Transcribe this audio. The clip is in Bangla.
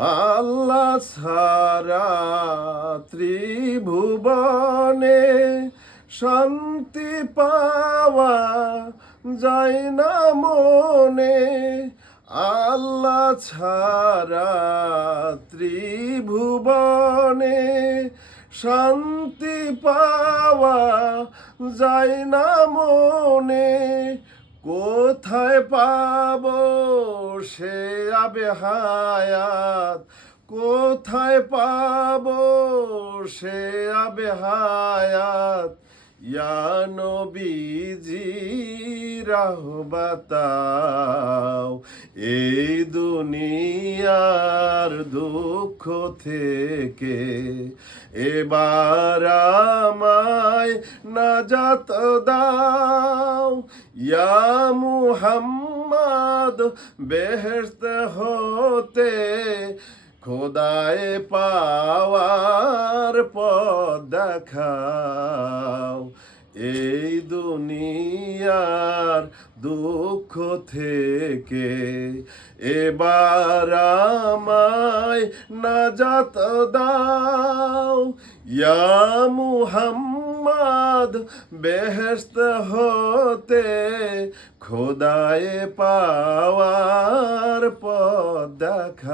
আল্লাহ ছাড়া ত্রিভুবনে শান্তি পাওয়া যায় না মনে। আল্লাহ ছাড়া ত্রিভুবনে শান্তি পাওয়া যায় না মনে। কোথায় পাব সে আবে হায়াত, কোথায় পাব সে আবে হায়াত। ইয়া নবীজি রাহ বাতাও, এই দুনিয়ার দুঃখ থেকে এবার আমায় নাজাত দাও। ইয়া মুহাম্মদ বেহেশত হতে খোদায় পাওয়ার পথ দেখাও। এই দুনিয়ার দুঃখ থেকে এবার আমায় নাজাত দাও। ইয়া মুহাম্মদ বেহেশত হতে খোদায় পাওয়ার পথ দেখাও।